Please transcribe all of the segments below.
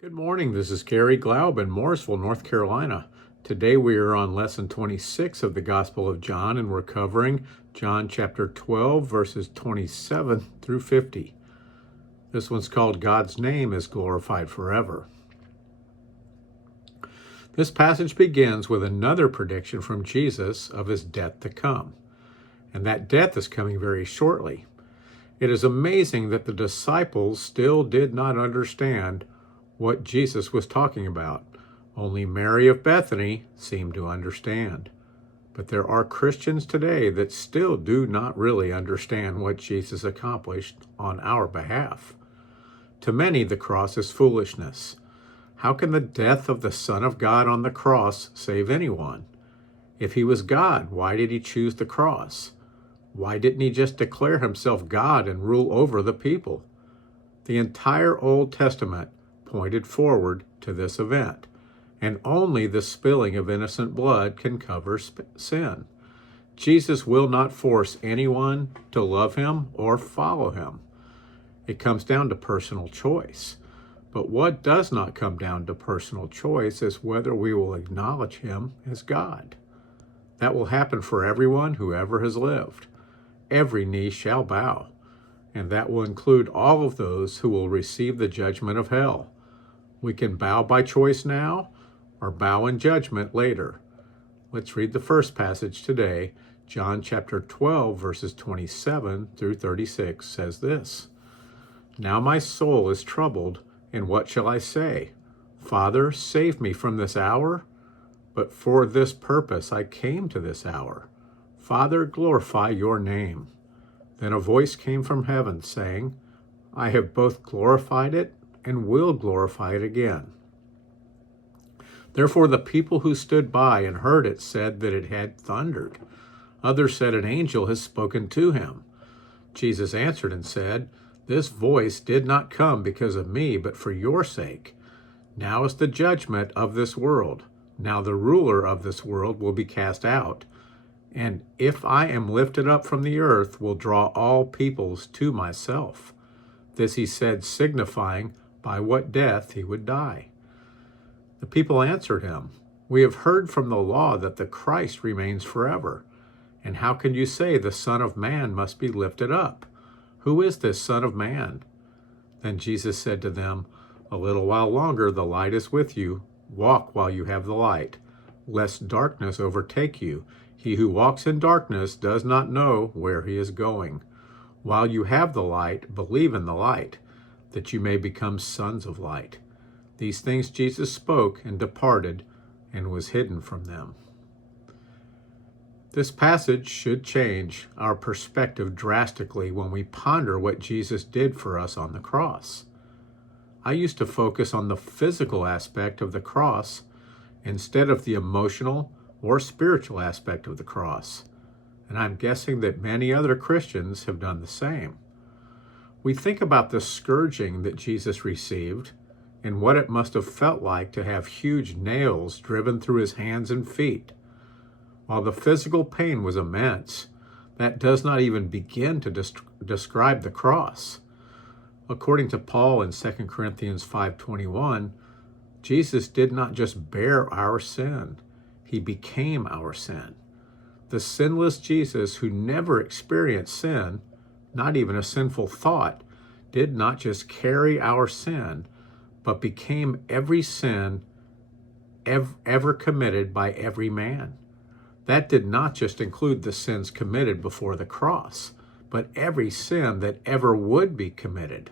Good morning. This is Garry Glaub in Mooresville, North Carolina. Today we are on lesson 26 of the Gospel of John, and we're covering John chapter 12, verses 27 through 50. This one's called God's Name is Glorified Forever. This passage begins with another prediction from Jesus of his death to come, and that death is coming very shortly. It is amazing that the disciples still did not understand what Jesus was talking about. Only Mary of Bethany seemed to understand. But there are Christians today that still do not really understand what Jesus accomplished on our behalf. To many, the cross is foolishness. How can the death of the Son of God on the cross save anyone? If he was God, why did he choose the cross? Why didn't he just declare himself God and rule over the people? The entire Old Testament pointed forward to this event, and only the spilling of innocent blood can cover sin. Jesus will not force anyone to love him or follow him. It comes down to personal choice. But what does not come down to personal choice is whether we will acknowledge him as God. That will happen for everyone who ever has lived. Every knee shall bow, and that will include all of those who will receive the judgment of hell. We can bow by choice now or bow in judgment later. Let's read the first passage today. John chapter 12, verses 27 through 36 says this. Now my soul is troubled, and what shall I say? Father, save me from this hour? But for this purpose I came to this hour. Father, glorify your name. Then a voice came from heaven saying, I have both glorified it and will glorify it again. Therefore the people who stood by and heard it said that it had thundered. Others said an angel has spoken to him. Jesus answered and said, This voice did not come because of me, but for your sake. Now is the judgment of this world. Now the ruler of this world will be cast out. And if I am lifted up from the earth, will draw all peoples to myself. This he said, signifying by what death he would die. The people answered him, We have heard from the law that the Christ remains forever. And how can you say the Son of Man must be lifted up? Who is this Son of Man? Then Jesus said to them, A little while longer the light is with you. Walk while you have the light, lest darkness overtake you. He who walks in darkness does not know where he is going. While you have the light, believe in the light, that you may become sons of light. These things Jesus spoke and departed and was hidden from them. This passage should change our perspective drastically when we ponder what Jesus did for us on the cross. I used to focus on the physical aspect of the cross instead of the emotional or spiritual aspect of the cross, and I'm guessing that many other Christians have done the same. We think about the scourging that Jesus received and what it must have felt like to have huge nails driven through his hands and feet. While the physical pain was immense, that does not even begin to describe the cross. According to Paul in 2 Corinthians 5:21, Jesus did not just bear our sin, he became our sin. The sinless Jesus, who never experienced sin, not even a sinful thought, did not just carry our sin, but became every sin ever committed by every man. That did not just include the sins committed before the cross, but every sin that ever would be committed.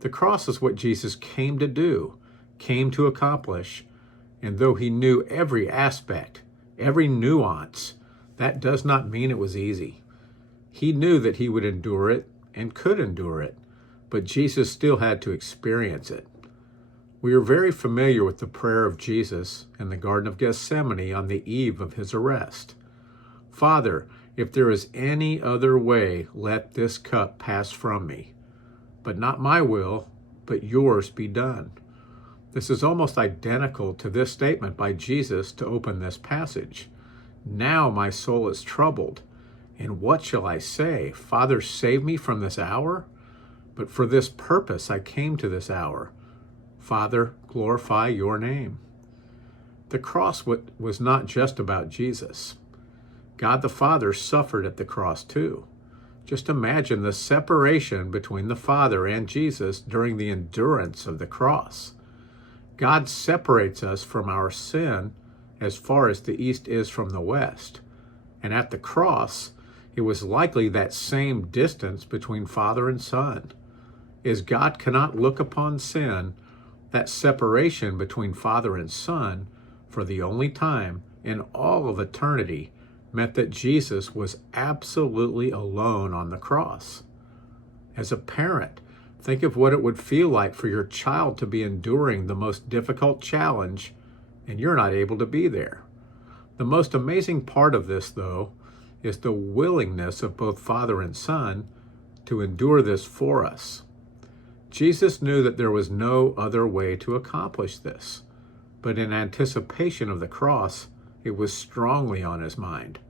The cross is what Jesus came to do, came to accomplish, and though he knew every aspect, every nuance, that does not mean it was easy. He knew that he would endure it and could endure it, but Jesus still had to experience it. We are very familiar with the prayer of Jesus in the Garden of Gethsemane on the eve of his arrest. Father, if there is any other way, let this cup pass from me. But not my will, but yours be done. This is almost identical to this statement by Jesus to open this passage. Now my soul is troubled, and what shall I say? Father, save me from this hour? But for this purpose I came to this hour. Father, glorify your name. The cross was not just about Jesus. God the Father suffered at the cross too. Just imagine the separation between the Father and Jesus during the endurance of the cross. God separates us from our sin as far as the east is from the west. And at the cross, it was likely that same distance between Father and Son. As God cannot look upon sin, that separation between Father and Son for the only time in all of eternity meant that Jesus was absolutely alone on the cross. As a parent, think of what it would feel like for your child to be enduring the most difficult challenge and you're not able to be there. The most amazing part of this, though, is the willingness of both Father and Son to endure this for us. Jesus knew that there was no other way to accomplish this, but in anticipation of the cross, it was strongly on his mind.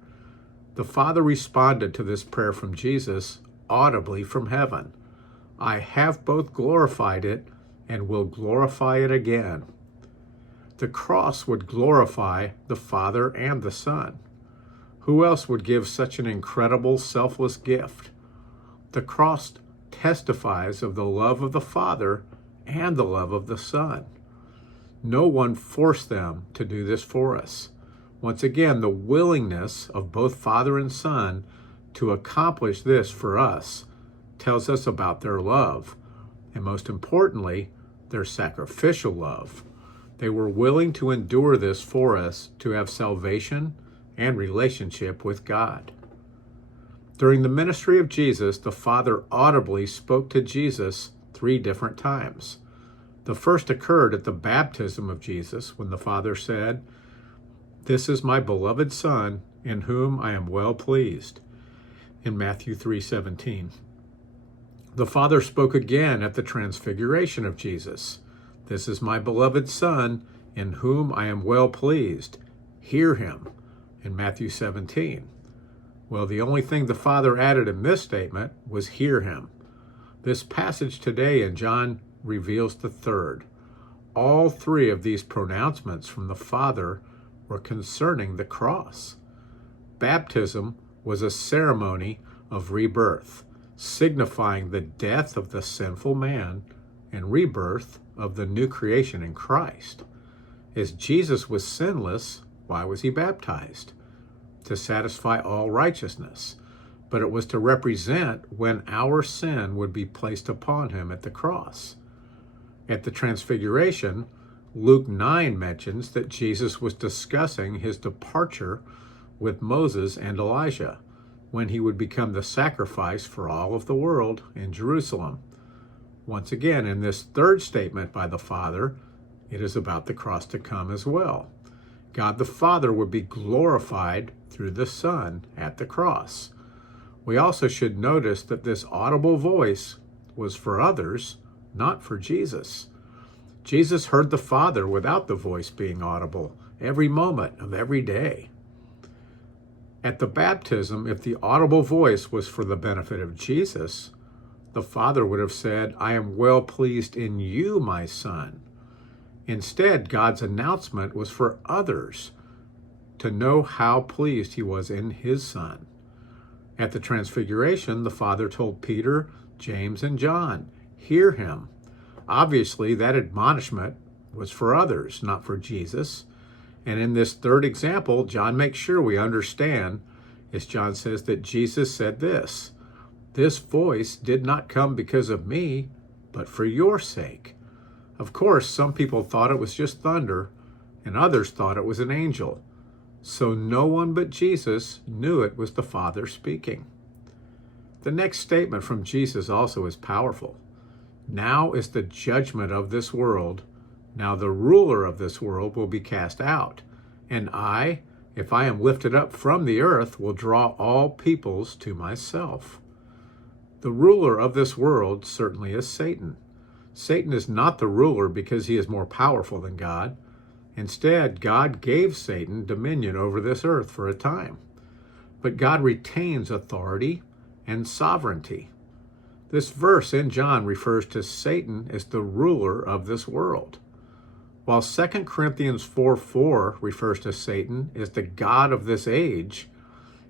The Father responded to this prayer from Jesus audibly from heaven. I have both glorified it and will glorify it again. The cross would glorify the Father and the Son. Who else would give such an incredible, selfless gift? The cross testifies of the love of the Father and the love of the Son. No one forced them to do this for us. Once again, the willingness of both Father and Son to accomplish this for us tells us about their love, and most importantly, their sacrificial love. They were willing to endure this for us to have salvation and relationship with God. During the ministry of Jesus, the Father audibly spoke to Jesus 3 different times. The first occurred at the baptism of Jesus when the Father said, "This is my beloved Son, in whom I am well pleased," in Matthew 3:17. The Father spoke again at the transfiguration of Jesus. "This is my beloved Son, in whom I am well pleased. Hear him," in Matthew 17. Well, the only thing the Father added in this statement was "hear him." This passage today in John reveals the third. All 3 of these pronouncements from the Father were concerning the cross. Baptism was a ceremony of rebirth, signifying the death of the sinful man and rebirth of the new creation in Christ. As Jesus was sinless, why was he baptized? To satisfy all righteousness, but it was to represent when our sin would be placed upon him at the cross. At the Transfiguration, Luke 9 mentions that Jesus was discussing his departure with Moses and Elijah, when he would become the sacrifice for all of the world in Jerusalem. Once again, in this third statement by the Father, it is about the cross to come as well. God the Father would be glorified through the Son at the cross. We also should notice that this audible voice was for others, not for Jesus. Jesus heard the Father without the voice being audible every moment of every day. At the baptism, if the audible voice was for the benefit of Jesus, the Father would have said, "I am well pleased in you, my Son." Instead, God's announcement was for others to know how pleased he was in his Son. At the Transfiguration, the Father told Peter, James, and John, "Hear him." Obviously, that admonishment was for others, not for Jesus. And in this third example, John makes sure we understand, as John says that Jesus said this, "This voice did not come because of me, but for your sake." Of course, some people thought it was just thunder, and others thought it was an angel. So no one but Jesus knew it was the Father speaking. The next statement from Jesus also is powerful. "Now is the judgment of this world. Now the ruler of this world will be cast out. And I, if I am lifted up from the earth, will draw all peoples to myself." The ruler of this world certainly is Satan. Satan is not the ruler because he is more powerful than God. Instead, God gave Satan dominion over this earth for a time. But God retains authority and sovereignty. This verse in John refers to Satan as the ruler of this world. While 2 Corinthians 4:4 refers to Satan as the god of this age,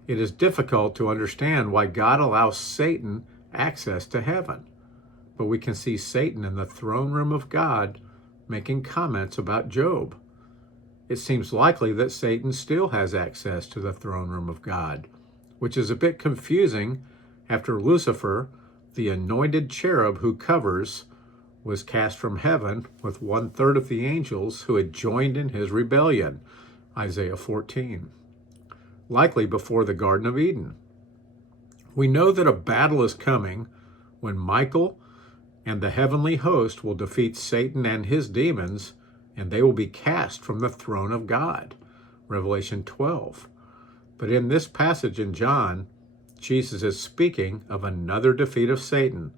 it is difficult to understand why God allows Satan access to heaven. But we can see Satan in the throne room of God making comments about Job. It seems likely that Satan still has access to the throne room of God, which is a bit confusing after Lucifer, the anointed cherub who covers, was cast from heaven with 1/3 of the angels who had joined in his rebellion, Isaiah 14, likely before the Garden of Eden. We know that a battle is coming when Michael and the heavenly host will defeat Satan and his demons, and they will be cast from the throne of God, Revelation 12. But in this passage in John, Jesus is speaking of another defeat of Satan,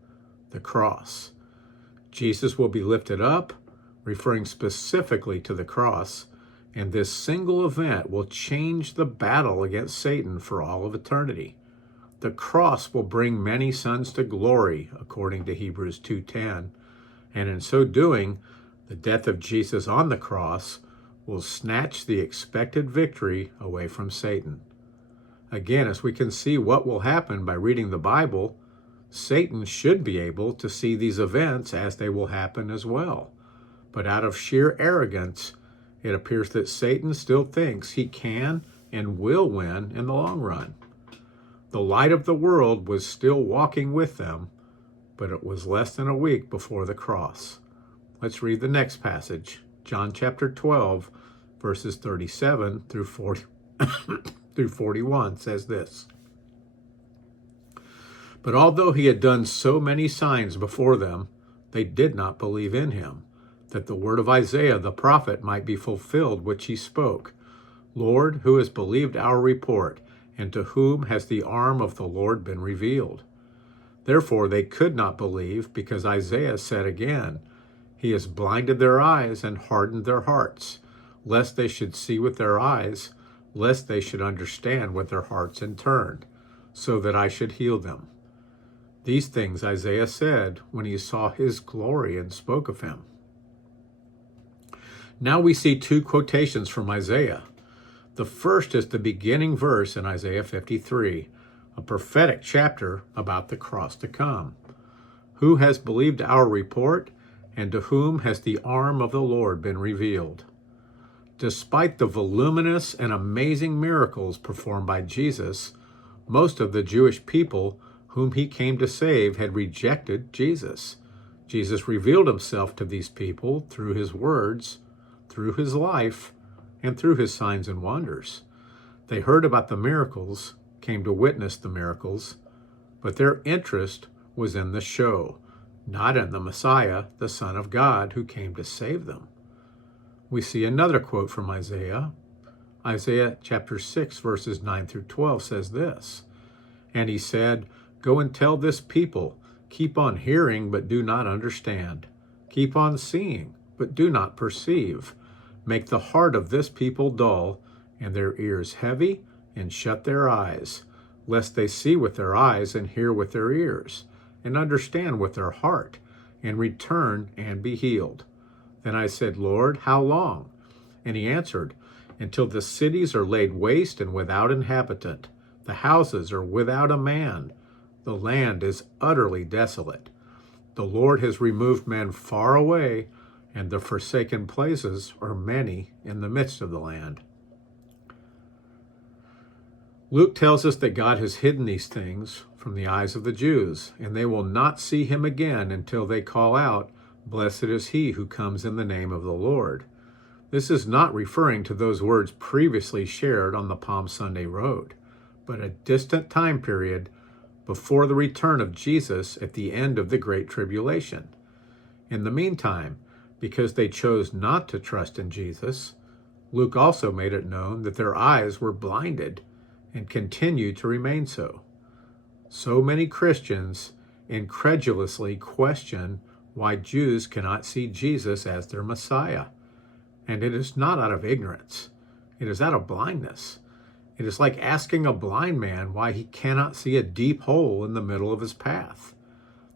the cross. Jesus will be lifted up, referring specifically to the cross, and this single event will change the battle against Satan for all of eternity. The cross will bring many sons to glory, according to Hebrews 2:10, and in so doing, the death of Jesus on the cross will snatch the expected victory away from Satan. Again, as we can see what will happen by reading the Bible, Satan should be able to see these events as they will happen as well. But out of sheer arrogance, it appears that Satan still thinks he can and will win in the long run. The light of the world was still walking with them, but it was less than a week before the cross. Let's read the next passage. John chapter 12, verses 37 through 41 says this. But although he had done so many signs before them, they did not believe in him, that the word of Isaiah the prophet might be fulfilled, which he spoke. Lord, who has believed our report, and to whom has the arm of the Lord been revealed? Therefore they could not believe, because Isaiah said again, He has blinded their eyes and hardened their hearts, lest they should see with their eyes, lest they should understand with their hearts and turn, so that I should heal them. These things Isaiah said when he saw his glory and spoke of him. Now we see two quotations from Isaiah. The first is the beginning verse in Isaiah 53, a prophetic chapter about the cross to come. Who has believed our report, and to whom has the arm of the Lord been revealed? Despite the voluminous and amazing miracles performed by Jesus, most of the Jewish people whom he came to save had rejected Jesus. Jesus revealed himself to these people through his words, through his life, and through his signs and wonders. They heard about the miracles, came to witness the miracles, but their interest was in the show, not in the Messiah, the Son of God, who came to save them. We see another quote from Isaiah. Isaiah chapter 6, verses 9 through 12 says this, And he said, Go and tell this people, keep on hearing, but do not understand. Keep on seeing, but do not perceive. Make the heart of this people dull, and their ears heavy, and shut their eyes, lest they see with their eyes and hear with their ears, and understand with their heart, and return and be healed. Then I said, Lord, how long? And he answered, Until the cities are laid waste and without inhabitant, the houses are without a man, the land is utterly desolate. The Lord has removed men far away, and the forsaken places are many in the midst of the land. Luke tells us that God has hidden these things from the eyes of the Jews, and they will not see him again until they call out, Blessed is he who comes in the name of the Lord. This is not referring to those words previously shared on the Palm Sunday road, but a distant time period before the return of Jesus at the end of the Great Tribulation. In the meantime, because they chose not to trust in Jesus, Luke also made it known that their eyes were blinded and continue to remain so. So many Christians incredulously question why Jews cannot see Jesus as their Messiah. And it is not out of ignorance. It is out of blindness. It is like asking a blind man why he cannot see a deep hole in the middle of his path.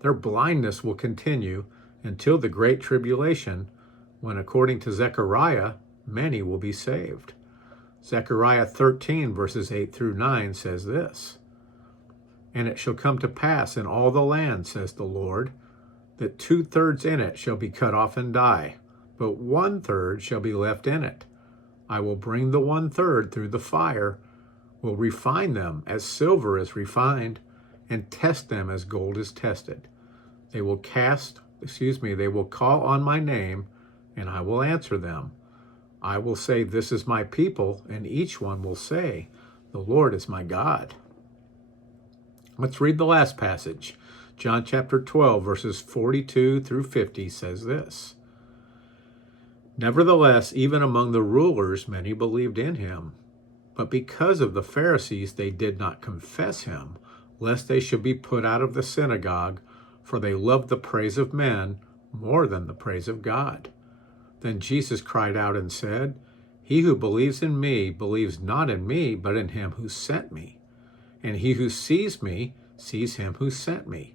Their blindness will continue until the great tribulation, when, according to Zechariah, many will be saved. Zechariah 13, verses 8 through 9 says this, "And it shall come to pass in all the land, says the Lord, that 2/3 in it shall be cut off and die, but 1/3 shall be left in it. I will bring the 1/3 through the fire, will refine them as silver is refined, and test them as gold is tested. They will call on my name, and I will answer them. I will say, this is my people, and each one will say, the Lord is my God." Let's read the last passage. John chapter 12, verses 42 through 50 says this, "Nevertheless, even among the rulers, many believed in him. But because of the Pharisees, they did not confess him, lest they should be put out of the synagogue, for they loved the praise of men more than the praise of God. Then Jesus cried out and said, He who believes in me believes not in me, but in him who sent me. And he who sees me sees him who sent me.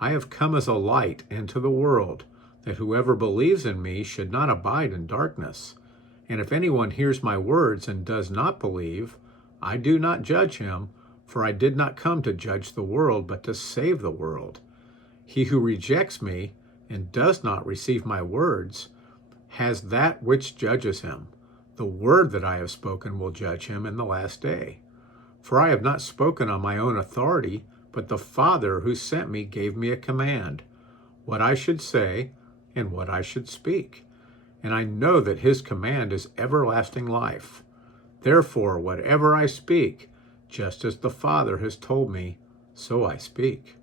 I have come as a light into the world, that whoever believes in me should not abide in darkness. And if anyone hears my words and does not believe, I do not judge him, for I did not come to judge the world, but to save the world. He who rejects me and does not receive my words has that which judges him. The word that I have spoken will judge him in the last day. For I have not spoken on my own authority, but the Father who sent me gave me a command, what I should say and what I should speak. And I know that his command is everlasting life. Therefore, whatever I speak, just as the Father has told me, so I speak."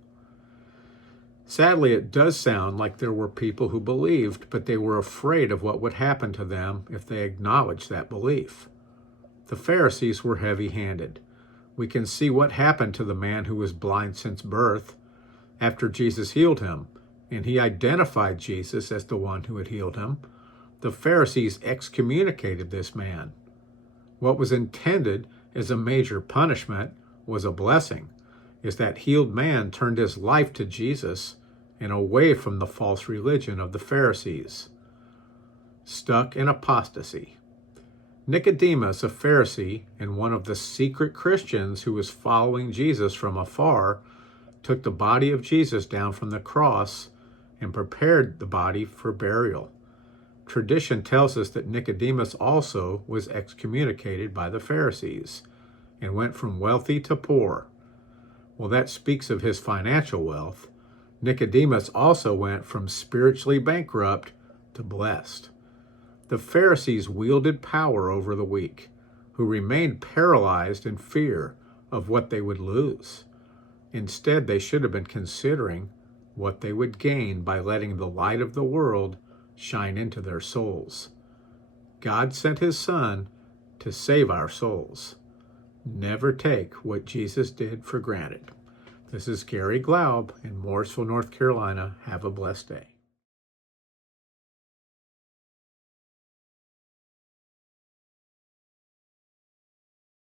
Sadly, it does sound like there were people who believed, but they were afraid of what would happen to them if they acknowledged that belief. The Pharisees were heavy-handed. We can see what happened to the man who was blind since birth after Jesus healed him, and he identified Jesus as the one who had healed him. The Pharisees excommunicated this man. What was intended as a major punishment was a blessing, is that healed man turned his life to Jesus and away from the false religion of the Pharisees. Stuck in apostasy. Nicodemus, a Pharisee and one of the secret Christians who was following Jesus from afar, took the body of Jesus down from the cross and prepared the body for burial. Tradition tells us that Nicodemus also was excommunicated by the Pharisees and went from wealthy to poor. Well, that speaks of his financial wealth. Nicodemus also went from spiritually bankrupt to blessed. The Pharisees wielded power over the weak, who remained paralyzed in fear of what they would lose. Instead, they should have been considering what they would gain by letting the light of the world shine into their souls. God sent his Son to save our souls. Never take what Jesus did for granted. This is Garry Glaub in Mooresville, North Carolina. Have a blessed day.